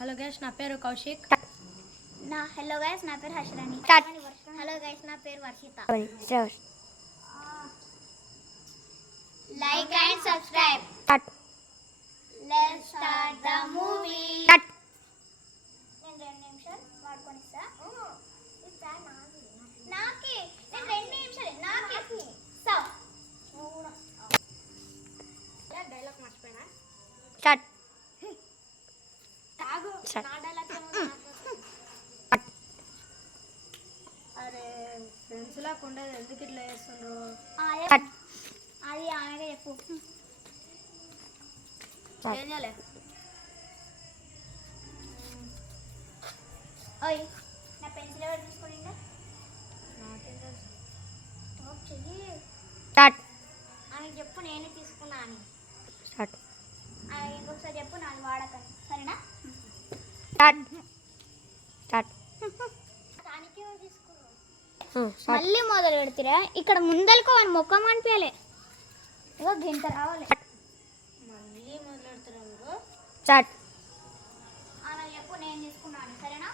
Hello guys, నా పేరు Kaushik. Hello guys, నా పేరు హర్షరాణి. హలో గైస్, నా పేరు Varshita. Like and subscribe. Let's start the movie. నేను 2 నిమిషాలు వాడుకొని ఇస్తా. నాకి నేను 2 నిమిషాలు నాకి సౌ డైలాగ్ మర్చిపోయినా. స్టార్ట్. ఆగు, నా డైలాగ్ అరే ఫ్రెండ్స్ లాగా ఉండేది ఎందుకు ఇట్లా చేస్తుండ్రు? అది ఆమెగా చెప్పు. ఏం చేయలే. ఓయ్, నా పెన్సిల్ ఎవరు తీసుకునిందా? నాకేం తెలుసు. చెయ్యి. ఆమె చెప్పు, నేనే తీసుకున్నా అని. ఆమె ఇంకొకసారి చెప్పు, నాది వాడకని. సరేనా? మళ్ళీ మొదలు పెడతారా? ఇక్కడ ముందలకు ముఖం అనిపించాలి. ఇగో గింత రావాలి. మళ్ళీ మొదలెడతారు మీరు. ఆమె చెప్పు, నేను తీసుకున్నాను. సరేనా?